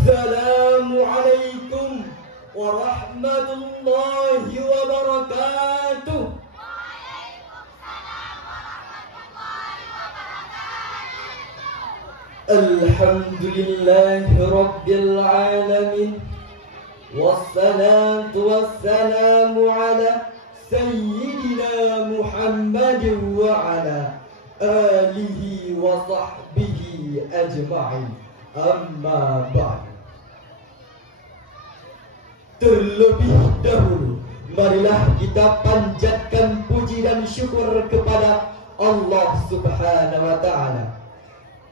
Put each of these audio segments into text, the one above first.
Assalamualaikum warahmatullahi wabarakatuh. Alhamdulillahi rabbil alamin. Wassalatu wassalamu ala sayyidina Muhammadin wa ala alihi wa sahbihi ajma'in. Amma ba'd. Terlebih dahulu, marilah kita panjatkan puji dan syukur kepada Allah Subhanahu wa ta'ala,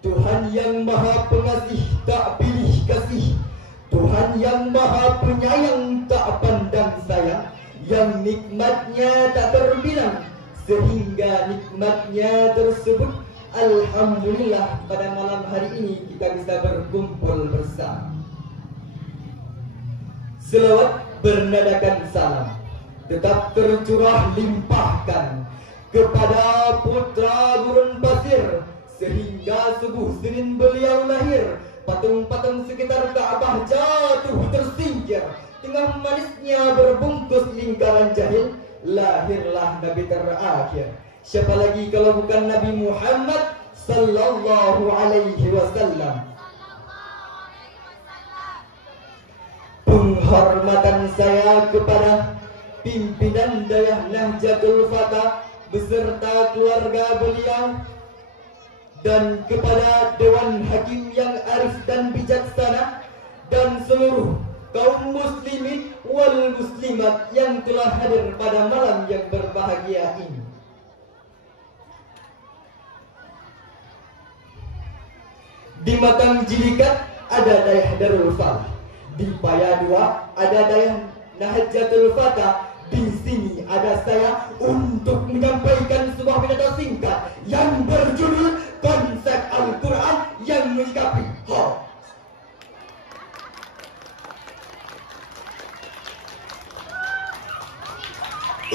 Tuhan yang maha pengasih tak pilih kasih, Tuhan yang maha penyayang tak pandang sayang, yang nikmatnya tak terbilang, sehingga nikmatnya tersebut alhamdulillah pada malam hari ini kita bisa berkumpul bersama. Selawat bernadakan salam tetap tercurah limpahkan kepada putra gurun pasir, sehingga subuh Senin beliau lahir. Patung-patung sekitar Ka'bah jatuh tersingkir, tengah manisnya berbungkus lingkaran jahil, lahirlah Nabi terakhir. Siapa lagi kalau bukan Nabi Muhammad sallallahu alaihi wasallam. Penghormatan saya kepada pimpinan Dayah Nahdlatul Fatah beserta keluarga beliau, dan kepada Dewan Hakim yang arif dan bijaksana, dan seluruh kaum muslimin wal muslimat yang telah hadir pada malam yang berbahagia ini. Di Matang Jilikat ada Dayah Darul Falah, di Paya 2 ada Dayah Nahdlatul Fatah. Di sini ada saya untuk menyampaikan sebuah pidato singkat yang berjudul Konsep Al-Quran yang Menyikapi Hoax.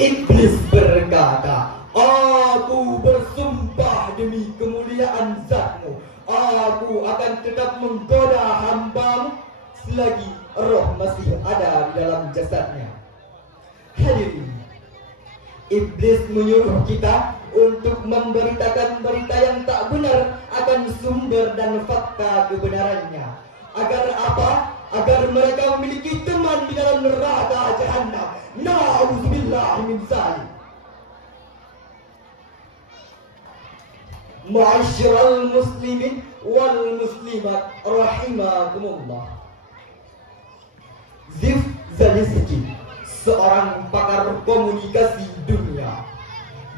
Iblis berkata, aku bersumpah demi kemuliaan zatmu, aku akan tetap menggoda hambamu selagi roh masih ada di dalam jasadnya. Hadirin, iblis menyuruh kita untuk memberitakan berita yang tak benar akan sumber dan fakta kebenarannya. Agar apa? Agar mereka memiliki teman di dalam neraka jahanam. Na'udzubillah min dzalik. Ma'asyiral muslimin wal muslimat rahimakumullah. Zif Zaliski, seorang pakar komunikasi dunia,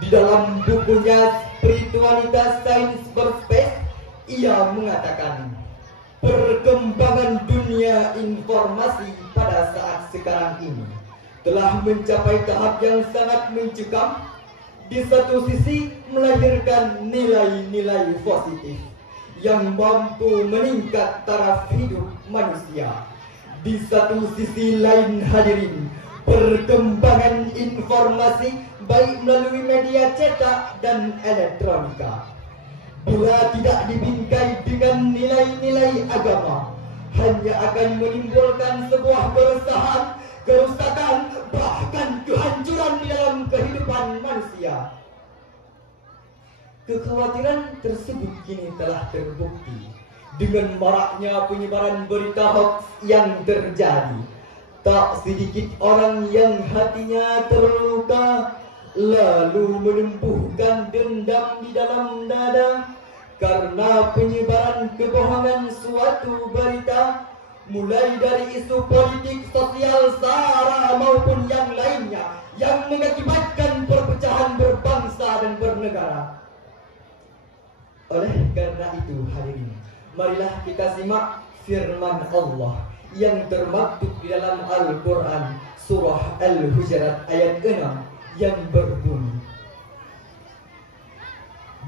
di dalam bukunya Spiritualitas Sains Berspace, ia mengatakan perkembangan dunia informasi pada saat sekarang ini telah mencapai tahap yang sangat mencekam. Di satu sisi melahirkan nilai-nilai positif yang mampu meningkat taraf hidup manusia. Di satu sisi lain hadirin, perkembangan informasi baik melalui media cetak dan elektronika, bila tidak dibingkai dengan nilai-nilai agama, hanya akan menimbulkan sebuah kerusakan, bahkan kehancuran di dalam kehidupan manusia. Kekhawatiran tersebut kini telah terbukti dengan maraknya penyebaran berita hoax yang terjadi. Tak sedikit orang yang hatinya terluka, lalu menumbuhkan dendam di dalam dada karena penyebaran kebohongan suatu berita, mulai dari isu politik, sosial, sara maupun yang lainnya, yang mengakibatkan perpecahan berbangsa dan bernegara. Oleh karena itu hadirin, marilah kita simak firman Allah yang termaktub di dalam Al-Quran surah Al-Hujurat ayat 6 yang berbunyi,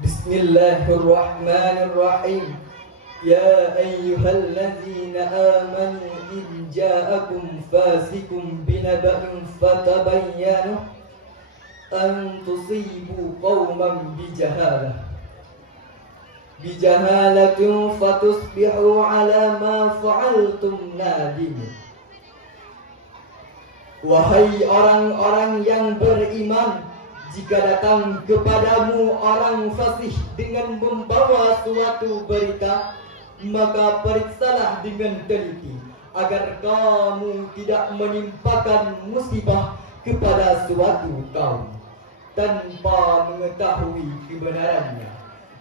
Bismillahirrahmanirrahim. Ya ayyuhalladzina amanu in ja'akum fasikum binaba'in fatabayyanu an tusibu qauman bijahalatin fatusbihu ala ma fa'altum fa'altum nadimun. Wahai orang-orang yang beriman, jika datang kepadamu orang fasih dengan membawa suatu berita, maka periksalah dengan teliti agar kamu tidak menimpakan musibah kepada suatu kaum tanpa mengetahui kebenarannya,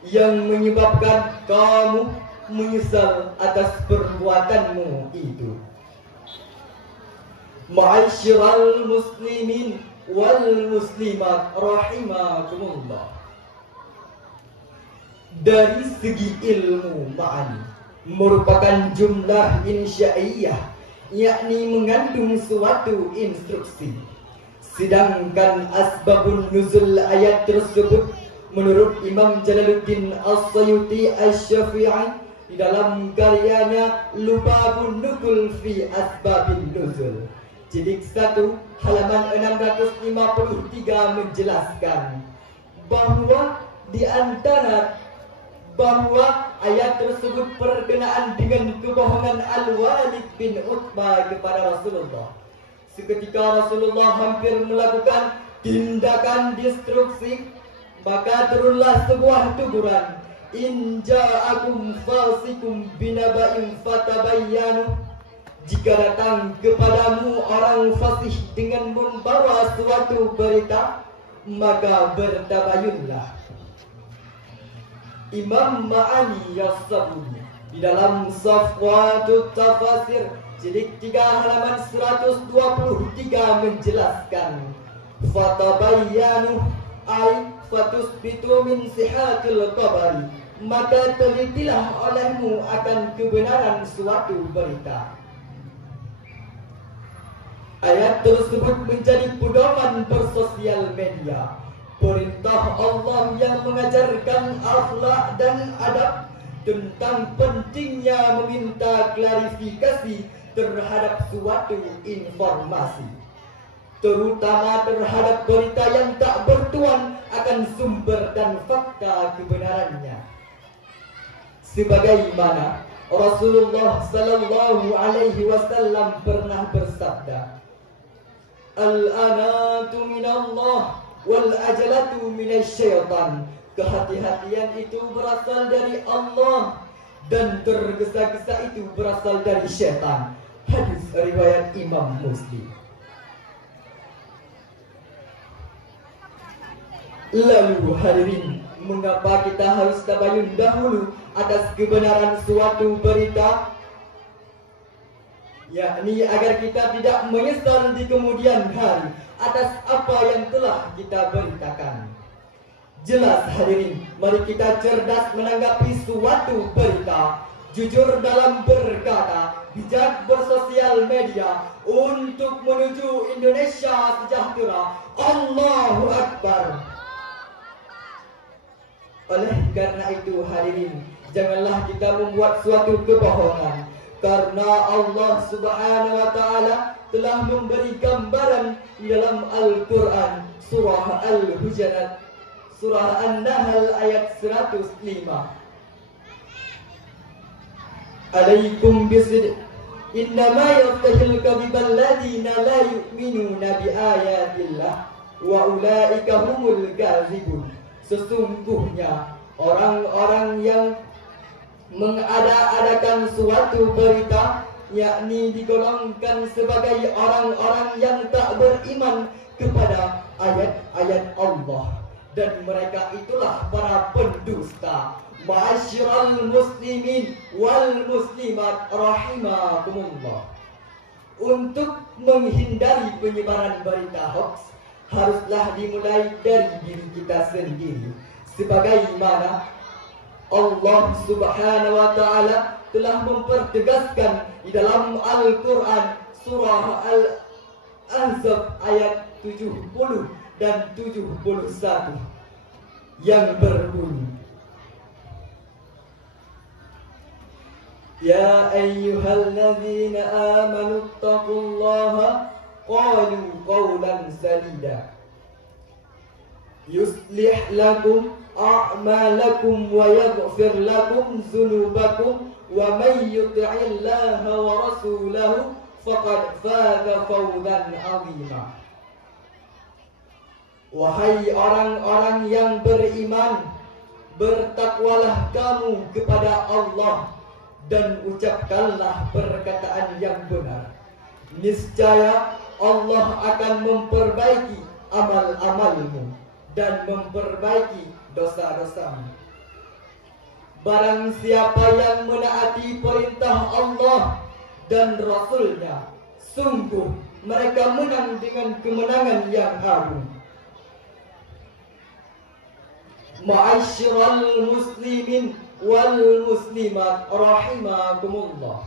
yang menyebabkan kamu menyesal atas perbuatanmu itu. Ma'asyiral muslimin wal muslimat rahimakumullah. Dari segi ilmu ma'ani merupakan jumlah insya'iyah, yakni mengandung suatu instruksi. Sedangkan asbabun nuzul ayat tersebut menurut Imam Jalaluddin As-Sayuti Asy-Syafi'i di dalam karyanya Lubabun Nukul fi Asbabin Nuzul, jilid 1 halaman 653 menjelaskan bahwa ayat tersebut berkenaan dengan kebohongan Al-Walid bin Utbah kepada Rasulullah. Seketika Rasulullah hampir melakukan tindakan destruksi, maka turunlah sebuah teguran, in ja'akum fasikum binaba'in fatabayyanu. Jika datang kepadamu orang fasih dengan membawa suatu berita, maka bertabayunlah. Imam Ma'ani As-Sabuni di dalam Safwatut Tafasir jilid 3 halaman 123 menjelaskan, fatabayyanu ay fatusbitu min sihatil qabari, maka telitilah olehmu akan kebenaran suatu berita. Ayat tersebut menjadi pedoman bersosial media, perintah Allah yang mengajarkan akhlak dan adab tentang pentingnya meminta klarifikasi terhadap suatu informasi, terutama terhadap berita yang tak bertuan akan sumber dan fakta kebenarannya. Sebagaimana Rasulullah sallallahu alaihi wasallam pernah bersabda, al-anatu minallah wal ajalatu minasyaitan. Kehati-hatian itu berasal dari Allah dan tergesa-gesa itu berasal dari syaitan. Hadis riwayat Imam Muslim. Lalu hadirin, mengapa kita harus tabayun dahulu atas kebenaran suatu berita? Yakni agar kita tidak menyesal di kemudian hari atas apa yang telah kita beritakan. Jelas hadirin, mari kita cerdas menanggapi suatu berita, jujur dalam berkata, bijak bersosial media untuk menuju Indonesia sejahtera. Allahu Akbar. Oleh karena itu hadirin, janganlah kita membuat suatu kebohongan, karena Allah Subhanahu wa taala telah memberi gambaran di dalam Al-Qur'an surah Al-Hujurat, surah An-Nahl ayat 105. Alaikum bisidq innama yaftahil kadhibal ladzina la yu'minuna biayatillah wa ulaika humul kadzibun. Sesungguhnya orang-orang yang mengada-adakan suatu berita, yakni digolongkan sebagai orang-orang yang tak beriman kepada ayat-ayat Allah, dan mereka itulah para pendusta. Ma'asyiral muslimin wal muslimat rahimakumullah. Untuk menghindari penyebaran berita hoax, haruslah dimulai dari diri kita sendiri, sebagaimana Allah Subhanahu wa taala telah mempertegaskan di dalam Al-Qur'an surah Al-Ahzab ayat 70 dan 71 yang berbunyi, ya ayyuhalladzina amanu taqullaha qalu qawlan sadida yuslih lakum a'malakum wa yaghfir lakum dzunubakum wa may yuti'illaha wa rasulahu faqad faza fawzan 'azima. Wahai orang-orang yang beriman, bertakwalah kamu kepada Allah dan ucapkanlah perkataan yang benar. Niscaya Allah akan memperbaiki amal-amalmu dan memperbaiki dosa-dosamu. Barang siapa yang menaati perintah Allah dan Rasulnya, sungguh mereka menang dengan kemenangan yang agung. Ma'asyiral muslimin wal muslimat rahimakumullah.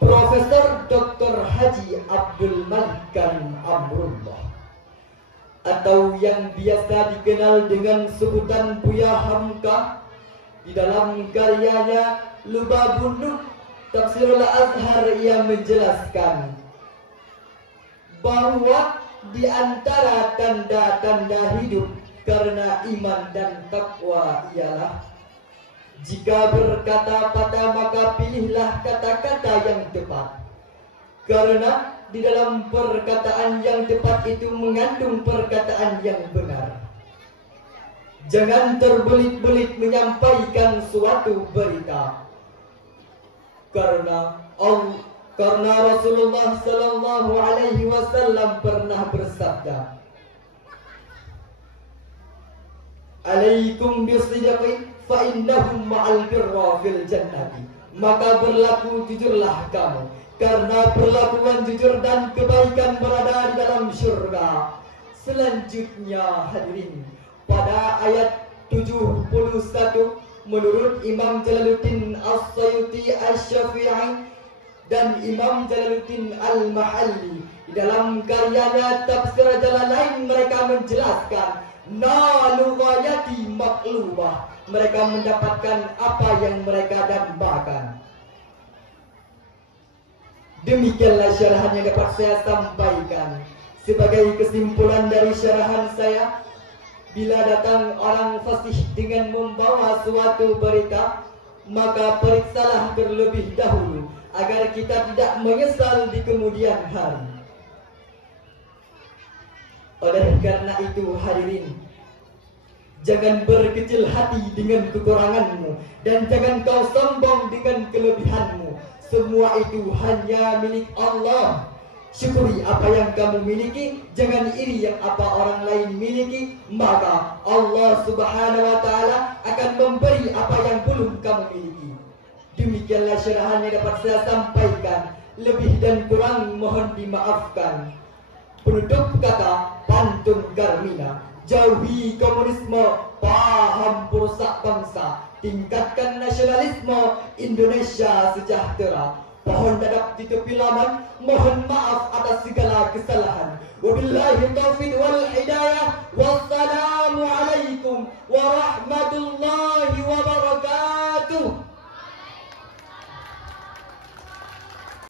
Profesor Dr. Haji Abdul Malik Amrullah, atau yang biasa dikenal dengan sebutan Buya Hamka, di dalam karyanya Lubabun Nur Tafsirul Azhar, ia menjelaskan bahwa di antara tanda-tanda hidup karena iman dan takwa ialah jika berkata-kata maka pilihlah kata-kata yang tepat, karena di dalam perkataan yang tepat itu mengandung perkataan yang benar. Jangan terbelit-belit menyampaikan suatu berita, karena Rasulullah sallallahu alaihi wasallam pernah bersabda, "Alaikum bisidqi fa innahum ma'al birra fil jannati." Maka berlaku jujurlah kamu, karena perlakuan jujur dan kebaikan berada di dalam syurga. Selanjutnya hadirin, pada ayat 71 menurut Imam Jalaluddin As-Sayuti Asy-Syafi'i dan Imam Jalaluddin Al-Mahalli, di dalam karyanya Tafsir Jalalain, mereka menjelaskan nalu ghayati matlubah, mereka mendapatkan apa yang mereka dambakan. Demikianlah syarahan yang dapat saya sampaikan. Sebagai kesimpulan dari syarahan saya, bila datang orang fasih dengan membawa suatu berita, maka periksalah terlebih dahulu agar kita tidak menyesal di kemudian hari. Oleh karena itu hadirin, jangan berkecil hati dengan kekuranganmu dan jangan kau sombong dengan kelebihanmu. Semua itu hanya milik Allah. Syukuri apa yang kamu miliki, jangan iri yang apa orang lain miliki, maka Allah Subhanahu wa taala akan memberi apa yang belum kamu miliki. Demikianlah syarahan yang dapat saya sampaikan. Lebih dan kurang mohon dimaafkan. Penutup kata pantun Garmina, jauhi komunisme, paham perusak bangsa, tingkatkan nasionalisme, Indonesia sejahtera. Pohon dadap di tepi laman, mohon maaf atas segala kesalahan. Wabillahi taufiq wal hidayah.